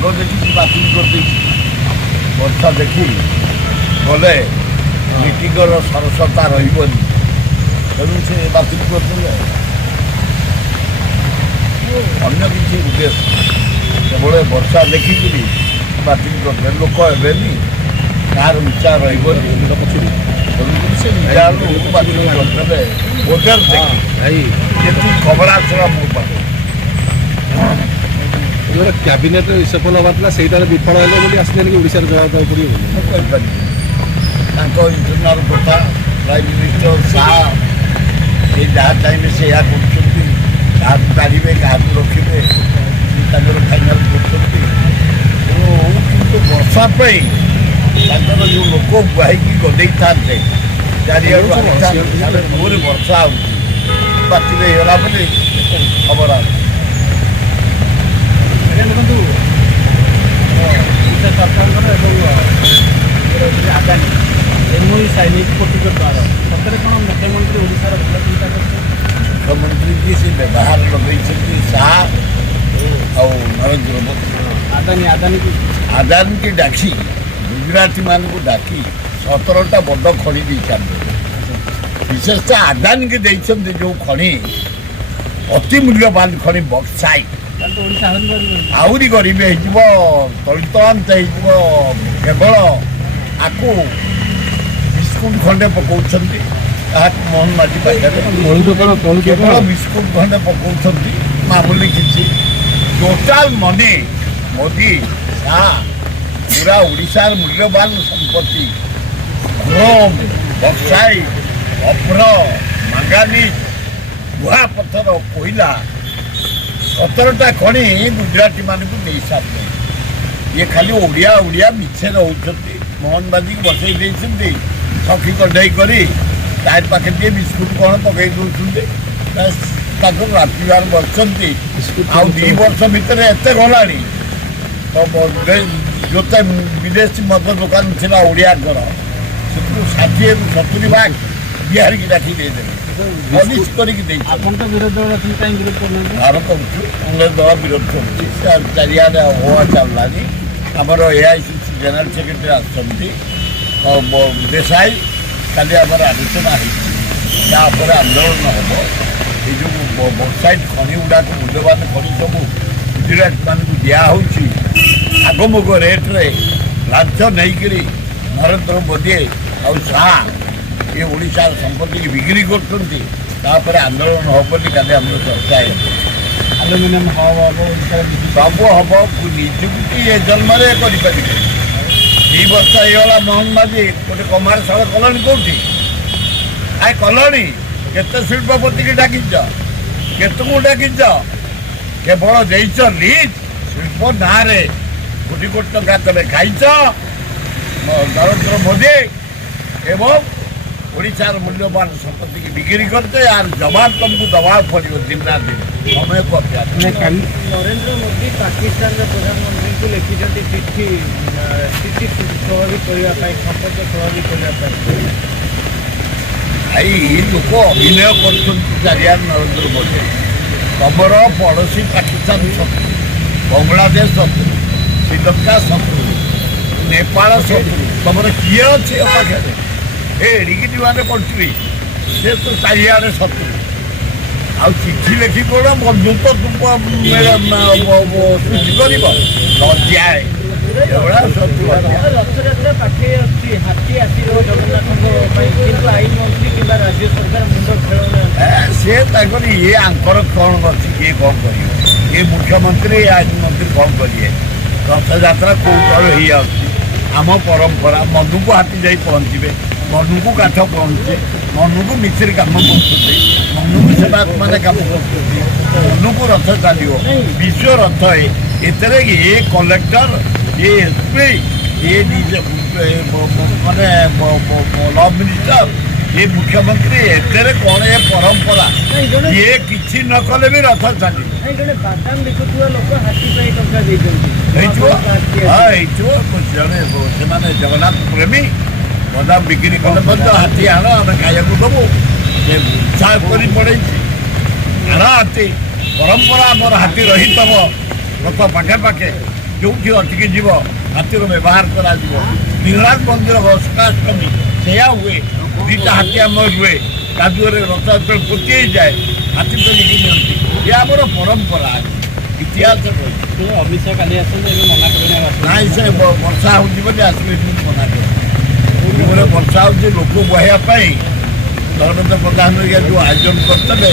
ପାଗ ଦେଖିକି ବାତିଲ କରିଦେଇଛି। ବର୍ଷା ଦେଖି ଗଲେ ମିଟିଂର ସରସତା ରହିବନି, ତେଣୁ ସେ ବାତିଲ କରିଦେଲେ। ଅନ୍ୟ କିଛି ଉଦ୍ଦେଶ୍ୟ କେବଳ ବର୍ଷା ଦେଖିକିରି ବାତିଲ କରିଦେଲେ। ଲୋକ ହେବେନି, କାହାର ଇଚ୍ଛା ରହିବନି, ତେଣୁକରି ସେ ନିଜକୁ ବାତିଲ କରିଦେଲେ। ବୋଧେ ଦେଖି ଯେତିକି ଖବରାଞ୍ଚଳ ମୋ ପାଖରେ କ୍ୟାବିନେଟ୍ରେ ରିସଫଲ ହେବାର ଥିଲା, ସେଇଟାରେ ବିଫଳ ହେଲେ ବୋଲି ଆସିଲେନି କି ଓଡ଼ିଶାରେ ଜବାବ ଦେବାକୁ ପଡ଼ିବ ବୋଲି? ମୁଁ କହିପାରିବି। ତାଙ୍କ ଇଣ୍ଟରନାଲ କଥା ପ୍ରାଇମ୍ ମିନିଷ୍ଟର ଶାହା ସେ ଯାହା ଚାହିଁବେ ସେଇଆ କରୁଛନ୍ତି। କାହାକୁ କାଢ଼ିବେ, କାହାକୁ ରଖିବେ, ତାଙ୍କର ଫାଇନାଲ୍ କରୁଛନ୍ତି। ତେଣୁ କିନ୍ତୁ ବର୍ଷା ପାଇଁ ତାଙ୍କର ଯେଉଁ ଲୋକ ବୁହାଇକି ଗଦେଇଥାନ୍ତେ ଚାରିଆଡ଼ୁ ଆସିଥାନ୍ତେ, ଜୋରେ ବର୍ଷା ହେଉଛି, ବାତିଲ ହେଇଗଲା ବୋଲି ଖବର ଆସୁଛି। ଦେଖନ୍ତୁ ଓଡ଼ିଶା ସରକାରଙ୍କର ଏବଂ ଆଦାନୀ ଏମ୍ଓୟୁ ସାଇନ୍ ହେଇକି କୋଟି କୋଟି ଟଙ୍କାର, ସତରେ କ'ଣ ମୁଖ୍ୟମନ୍ତ୍ରୀ ଓଡ଼ିଶାର ଭଲ ଚିନ୍ତା କରୁଛନ୍ତି? ମୁଖ୍ୟମନ୍ତ୍ରୀ ଯିଏ ସେ ବ୍ୟବହାର ଲଗେଇଛନ୍ତି ଶାହା ଆଉ ନରେନ୍ଦ୍ର ମୋଦି। ଆଦାନୀକି ଡାକି ଗୁଜୁରାଟୀମାନଙ୍କୁ ଡାକି 17ଟା ବଡ଼ ଖଣି ଦେଇଛନ୍ତି। ବିଶେଷତଃ ଆଦାନୀକି ଦେଇଛନ୍ତି ଯେଉଁ ଖଣି, ଅତି ମୂଲ୍ୟବାନ ଖଣି ବକ୍ସାଇଟ୍, ଆହୁରି ଗରିବ ହେଇଯିବ, ତଳିତଳାନ୍ତ ହେଇଯିବ। କେବଳ ଆକୁ ବିସ୍କୁଟ ଖଣ୍ଡେ ପକାଉଛନ୍ତି, ତାହାକୁ ମୋହନ ମାଝୀ ପାଖରେ କେବଳ ବିସ୍କୁଟ ଖଣ୍ଡେ ପକାଉଛନ୍ତି, ମାମୁଲି କିଛି। ଟୋଟାଲ ମନି ମୋଦି ଶାହା ପୁରା ଓଡ଼ିଶାର ମୂଲ୍ୟବାନ ସମ୍ପତ୍ତି କ୍ରୋମ୍, ବକ୍ସାଇଟ୍, ଅଭ୍ର, ମାଙ୍ଗାନିଜ୍, ଲୁହାପଥର, କୋଇଲା 17ଟା ଖଣି ଗୁଜୁରାଟୀମାନଙ୍କୁ ଦେଇସାରିଲେ। ଇଏ ଖାଲି ଓଡ଼ିଆ ମିଛେ ରହୁଛନ୍ତି। ମୋହନ ମାଝୀକୁ ବସେଇ ଦେଇଛନ୍ତି ସଖୀ କଣ୍ଢେଇ କରି, ତାରି ପାଖରେ ଟିକେ ବିସ୍କୁଟ କ'ଣ ପକାଇ ଦେଉଛନ୍ତି, ତାକୁ ରାତିବାର ବସିଛନ୍ତି। ଆଉ 2 ବର୍ଷ ଭିତରେ ଏତେ ଗଲାଣି। ତ ଯେତେ ବିଦେଶୀ ମଦ ଦୋକାନ ଥିଲା ଓଡ଼ିଆଙ୍କର, ସେଥିରୁ 60ରୁ 70 ଭାଗ ବିହାରୀକି ଡାକି ଦେଇଦେଲେ, ପଲିସ କରିକି ଦେଇଛି। ଆପଣ ତ ବିରୋଧୀ ଦଳ ଅଛନ୍ତି, କାହିଁ ବିରୋଧ କରୁନାହାନ୍ତି? ଧାର କରୁଛୁ, କଂଗ୍ରେସ ଦଳ ବିରୋଧ କରୁଛି। ଚାରିଆଡ଼େ ହୋଆ ଚାଲିଲାଣି। ଆମର AICC ଜେନେରାଲ ସେକ୍ରେଟାରୀ ଆସୁଛନ୍ତି ଦେଶାଇ, କାଲି ଆମର ଆଲୋଚନା ହେଇଛି, ତାପରେ ଆନ୍ଦୋଳନ ହେବ। ଏଇ ଯେଉଁ ବକ୍ସାଇଟ୍ ଖଣି ଗୁଡ଼ାକ ମୂଲ୍ୟବାନ ଖଣି ସବୁ ଗୁଜୁରାଟୀମାନଙ୍କୁ ଦିଆହେଉଛି ଆଗମୁଗ ରେଟ୍ରେ, ଲାଞ୍ଚ ନେଇକରି ନରେନ୍ଦ୍ର ମୋଦି ଆଉ ଶାହା ଏ ଓଡ଼ିଶାର ସମ୍ପତ୍ତିକି ବିକ୍ରି କରୁଛନ୍ତି। ତାପରେ ଆନ୍ଦୋଳନ ହେବ ବୋଲି କାଲି ଆମର ଚର୍ଚ୍ଚା ହେଇଛି। ଆଲୁମିନିୟମ ହବ୍ ହବ, ସବୁ ହବ। ନିଯୁକ୍ତି ଏ ଜନ୍ମରେ କରିପାରିବେ। 2 ବର୍ଷ ହେଇଗଲା ମୋହନ ମାଝୀ ଗୋଟେ କମାରଶାଳ କଲଣି କୋଉଠି? ଆଏ କଲଣି କେତେ ଶିଳ୍ପପତିକି ଡାକିଛ, କେତେକୁ ଡାକିଛ? କେବଳ ଦେଇଛ ଲିଜ୍, ଶିଳ୍ପ ନାଁରେ କୋଟି କୋଟି ଟଙ୍କା ତମେ ଖାଇଛ ନରେନ୍ଦ୍ର ମୋଦି ଏବଂ ଓଡ଼ିଶାର ମୂଲ୍ୟବାନ ସମ୍ପତ୍ତିକି ବିକ୍ରି କରିଛ। ୟାର ଜବାବ ତୁମକୁ ଦେବାକୁ ପଡ଼ିବ ଦିନ ନା ଦିନ। ସମୟକୁ ଅପେକ୍ଷା। ନରେନ୍ଦ୍ର ମୋଦି ପାକିସ୍ତାନର ପ୍ରଧାନମନ୍ତ୍ରୀଙ୍କୁ ଲେଖିଛନ୍ତି ଚିଠି ସ୍ୱାଭାବିକ କରିବା ପାଇଁ, ସମ୍ପର୍କ ସ୍ୱାଭାବିକ କରିବା ପାଇଁ। ଏଇ ଲୋକ ଅଭିନୟ କରୁଛନ୍ତି ଚାରିଆଡ଼େ। ନରେନ୍ଦ୍ର ମୋଦି ତମର ପଡ଼ୋଶୀ ପାକିସ୍ତାନ ଶତ୍ରୁ, ବାଂଲାଦେଶ ଶତ୍ରୁ, ଶ୍ରୀଲଙ୍କା ଶତ୍ରୁ, ନେପାଳ ଶତ୍ରୁ, ତମର କିଏ ଅଛି ଏ ପାଖରେ? ଏଡ଼ିକି ଯିବାରେ କଣ୍ଟ୍ରି, ସେ ତ ଚାରିଆଡ଼େ ଶତ୍ରୁ। ଆଉ ଚିଠି ଲେଖି କ'ଣ ବନ୍ଧୁତ୍ୱ ସୃଷ୍ଟି କରିବ? ଲଜ୍ଜାଏ ଏଭଳିଆ ଶତ୍ରୁ। ରଥଯାତ୍ରା ପାଖେଇ ଆସୁଛି, ହାତୀ ଆସିବ ଜଗନ୍ନାଥଙ୍କ ପାଇଁ, କିନ୍ତୁ ଆଇନ ମନ୍ତ୍ରୀ କିମ୍ବା ରାଜ୍ୟ ସରକାର ମୁଣ୍ଡ ଖେଳଉନାହାନ୍ତି। ସେ ତାଙ୍କର ଇଏ ଆଙ୍କର କ'ଣ ଅଛି, କିଏ କ'ଣ କରିବ? ଇଏ ମୁଖ୍ୟମନ୍ତ୍ରୀ, ଆଇନ ମନ୍ତ୍ରୀ କ'ଣ କରିବେ? ରଥଯାତ୍ରା କୋଉ ତଳ ହେଇଯାଉଛି। ଆମ ପରମ୍ପରା, ମନକୁ ହାତୀ ଯାଇ ପହଞ୍ଚିବେ, ମନକୁ କାଠ ପହଞ୍ଚୁଛି, ମନକୁ ମିସ୍ତ୍ରୀ କାମ କରୁଛନ୍ତି, ମନକୁ ସେବାୟତମାନେ କାମ କରୁଛନ୍ତି, ମନକୁ ରଥ ଚାଲିବ। ବିଶ୍ୱ ରଥ ଏଥିରେ ଇଏ କଲେକ୍ଟର, ଇଏ SP, ଇଏ ମାନେ ଲ ମିନିଷ୍ଟର, ଇଏ ମୁଖ୍ୟମନ୍ତ୍ରୀ, ଏଥିରେ କ'ଣ ଏ ପରମ୍ପରା? ଇଏ କିଛି ନ କଲେ ବି ରଥ ଚାଲିବ। ଜଣେ ବାଦାମ ବିକୁଥିବା ଲୋକ ହାତୀ ପାଇଁ ଟଙ୍କା ଦେଇଛନ୍ତି, ହେଇଥିବ। ହଁ ହେଇଥିବ। ଜଣେ ସେମାନେ ଜଗନ୍ନାଥ ପ୍ରେମୀ, ବାଦାମ ବିକ୍ରି କଲେ ମଧ୍ୟ ହାତୀ ଆଣ, ଆମେ ଖାଇବାକୁ ଦେବୁ। ସେ ଉତ୍ସାହ କରି ପଡ଼େଇଛି, ଆଣ ହାତୀ। ପରମ୍ପରା ଆମର ହାତୀ ରହିଥିବ ଲୋକ ପାଖେ ପାଖେ। ଯୋଉଠି ଅଟକି ଯିବ ହାତୀର ବ୍ୟବହାର କରାଯିବ। ଲିଙ୍ଗରାଜ ମନ୍ଦିର ଅଷ୍ଟାଷ୍ଟମୀ ସେୟା ହୁଏ, ଦୁଇଟା ହାତୀ ଆମର ରୁହେ, କାଦୁଅରେ ରଥ ଯେତେବେଳେ ପୋତି ହେଇଯାଏ ହାତୀ ତ ନେଇକି ନିଅନ୍ତି। ଏ ଆମର ପରମ୍ପରା ଇତିହାସ ରହିଛି। ଅମିତ ଶାହ କାଲି ଆସନ୍ତୁ, ଏବେ ମନା କଲେଣି। ନାଇଁ ସେ ବର୍ଷା ହେଉଛି ବୋଲି ଆସିବେ ଏମିତି ମନା କରେ। ପୁରୀରେ ବର୍ଷା ହେଉଛି ଲୋକ ବହିବା ପାଇଁ ଧର୍ମେନ୍ଦ୍ର ପ୍ରଧାନ ଯେଉଁ ଆୟୋଜନ କରିଥିଲେ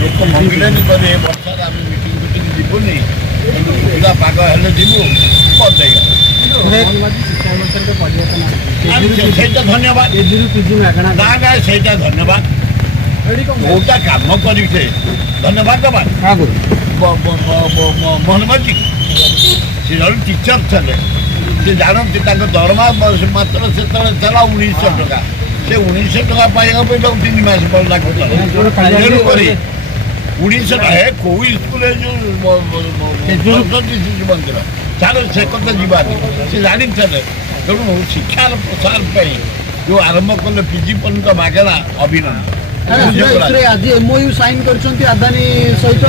ଲୋକ ମଙ୍ଗିଲେନି, କହିଲେ ଏ ବର୍ଷାରେ ଆମେ ମିଟିଂ ଫିଟିଂ ଯିବୁନି, ଶୁଖିଲା ପାଗ ହେଲେ ଯିବୁ କରିଦେଇଗଲା। ସେଇଟା ଧନ୍ୟବାଦ। ନା ନା ସେଇଟା ଧନ୍ୟବାଦ। ଯୋଉଟା କାମ କରିଛେ ଧନ୍ୟବାଦ ଦେବା। ମୋହନ ମାଝୀ ସେ ଜଣେ ଟିଚର ଥିଲେ, ସେ ଜାଣନ୍ତି ତାଙ୍କ ଦରମା ମାତ୍ର ସେତେବେଳେ ଥିଲା 1900 ଟଙ୍କା। ସେ 1900 ଟଙ୍କା ପାଇବା ପାଇଁ ତାକୁ 3 ମାସ ପରେ ଲାଗୁଥିଲା। ତେଣୁକରି 1900 ଟଙ୍କା ହେ କୋଉ ସ୍କୁଲରେ ଯୋଉ ଶିଶୁ ମନ୍ଦିର ଚାଲ ସେ କଥା ଯିବାନି, ସେ ଜାଣିଥିଲେ। ତେଣୁ ଶିକ୍ଷାର ପ୍ରସାର ପାଇଁ ଯୋଉ ଆରମ୍ଭ କଲେ ପିଜି ପର୍ଯ୍ୟନ୍ତ ମାଗଣା ଅଭିନନ୍ଦନ। ଆଜି MOU ସାଇନ୍ କରିଛନ୍ତି ଆଦାନୀ ସହିତ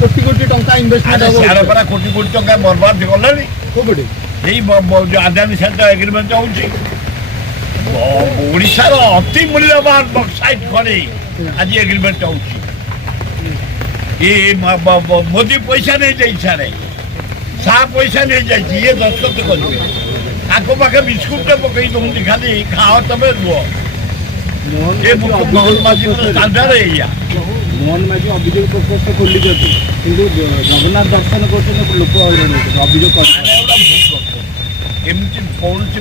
କୋଟି କୋଟି ଟଙ୍କା ଇନଭେଷ୍ଟମେଣ୍ଟ ସିଆଡ଼େ ପରା କୋଟି କୋଟି ଟଙ୍କା ବର୍ବାଦ ଗଲାଣି। କୋଉପଟେ? ଏଇ ଯୋଉ ଆଦାନୀ ସହିତ ଏଗ୍ରିମେଣ୍ଟ ହେଉଛି। ଓଡ଼ିଶାର ଅତି ମୂଲ୍ୟବାନ ବକ୍ସାଇଟ୍ ଖଣି ଆଜି ଏଗ୍ରିମେଣ୍ଟ ହେଉଛି। ମୋଦି ପଇସା ନେଇଯାଇଛି, ସାଡ଼େ ଶାହ ପଇସା ନେଇଯାଇଛି। ଇଏ ଦସ୍ତଖତ କରିବେ, ତାଙ୍କ ପାଖେ ବିସ୍କୁଟଟେ ପକେଇ ଦଉଛନ୍ତି, ଖାଲି ଖାଅ ତମେ ରୁହ। ଏ ମୋହନ ମାଝୀଙ୍କର ଷ୍ଟାଣ୍ଡାର୍ଡ ଏଇଆ। ମୋହନ ମାଝୀ ଅଭିଯୋଗ ପ୍ରକୋଷ୍ଠ ଖୋଲିଛନ୍ତି, କିନ୍ତୁ ଜଗନ୍ନାଥ ଦର୍ଶନ କରୁଛନ୍ତି ଲୋକ ହଇରାଣ ହେଉଛନ୍ତି। ଅଭିଯୋଗ ଏମିତି କୌଣସି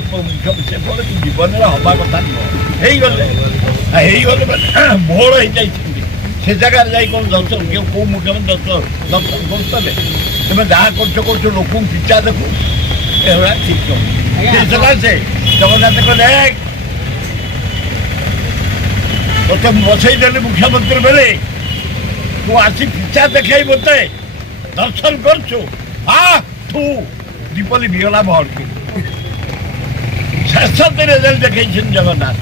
ସେଭଳି ଜୀବନରେ ହବା କଥା ନୁହଁ। ହେଇଗଲେ ଭୋଳ ହେଇଯାଇଛନ୍ତି, ସେ ଜାଗାରେ ଯାଇ କ'ଣ ଦର୍ଶନ କୋଉ ମୁଖ୍ୟମନ୍ତ୍ରୀ ଦର୍ଶନ କରୁଥିଲେ? ତମେ ଯାହା କରୁଛ ଲୋକଙ୍କୁ ପିଚା ଦେଖୁ, ଏଭଳିଆ ଠିକ ସେ ସକାଶେ ଜଗନ୍ନାଥ କହିଲେ ତୋତେ ବସେଇଦେଲି ମୁଖ୍ୟମନ୍ତ୍ରୀ ବେଳେ, ତୁ ଆସି ପିଚା ଦେଖେଇ ମତେ ଦର୍ଶନ କରୁଛୁ? ତୁ ଦୀପଲି ବିଗଲା ଭରକି ଶେଷ ଦିନେ ଦେଖେଇଛନ୍ତି ଜଗନ୍ନାଥ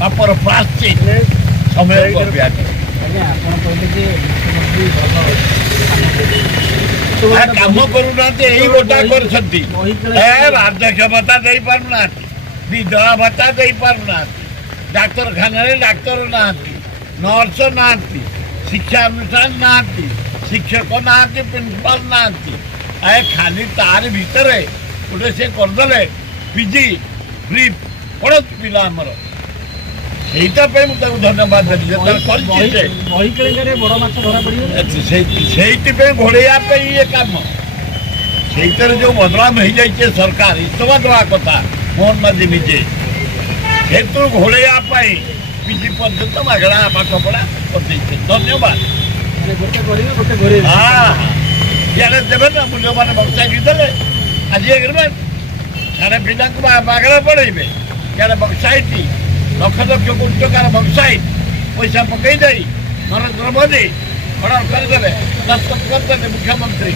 ବାପର ପ୍ରାଶ୍ଚିତ ସମୟ ଆଜ୍ଞା ଆପଣ କହିଲେ ଯେ କାମ କରୁନାହାନ୍ତି, ଏଇ ଗୋଟା କରୁଛନ୍ତି। ରାଜ୍ୟକ୍ଷ ଭତ୍ତା ଦେଇପାରୁନାହାନ୍ତି, ବିଧବା ଭତ୍ତା ଦେଇପାରୁନାହାନ୍ତି, ଡାକ୍ତରଖାନାରେ ଡାକ୍ତର ନାହାନ୍ତି, ନର୍ସ ନାହାନ୍ତି, ଶିକ୍ଷା ଅନୁଷ୍ଠାନ ନାହାନ୍ତି, ଶିକ୍ଷକ ନାହାନ୍ତି, ପ୍ରିନ୍ସିପାଲ ନାହାନ୍ତି। ଖାଲି ତାରି ଭିତରେ ଗୋଟେ ସେ କରିଦେଲେ ପିଜି ଫ୍ରି ପଢ଼ନ୍ତୁ ପିଲା ଆମର। ସେଇଟା ପାଇଁ ମୁଁ ତାକୁ ଧନ୍ୟବାଦ ଦେଲି ଯେତେବେଳେ କରିଛି। ବଡ଼ ମାଛ ଧରା ପଡ଼ିବ, ସେଇଥିପାଇଁ ଘୋଡ଼େଇବା ପାଇଁ ଇଏ କାମ। ସେଇଥିରେ ଯୋଉ ବଦନାମ ହେଇଯାଇଛି ସରକାର ଇସ୍ତଫା ଦେବା କଥା ମୋହନ ମାଝୀ ନିଜେ, ସେଥିରୁ ଘୋଡ଼େଇବା ପାଇଁ ପିଜି ପର୍ଯ୍ୟନ୍ତ ମାଗଣା ପାଠପଢ଼ା କରିଦେଇছে। ଧନ୍ୟବାଦ। ଇଆଡ଼େ ଦେବେ ନା ମୂଲ୍ୟବାନ ବକ୍ସାଇଟ୍ ଦେଲେ ଆଜି ଏଗ୍ରିମେଣ୍ଟ, ସାଡ଼େ ପିଲାଙ୍କୁ ମାଗଣା ପଢ଼େଇବେ, ଇଆଡ଼େ ବକ୍ସାଇଟ୍ ଲକ୍ଷ ଲକ୍ଷ କୋଟି ଟଙ୍କାର ବକ୍ସାଇଟ୍ ପଇସା ପକେଇ ଦେଇ ନରେନ୍ଦ୍ର ମୋଦି ଅର୍ଡର କରିଦେବେ, ଦସ୍ତଖତ କରିଦେବେ ମୁଖ୍ୟମନ୍ତ୍ରୀ।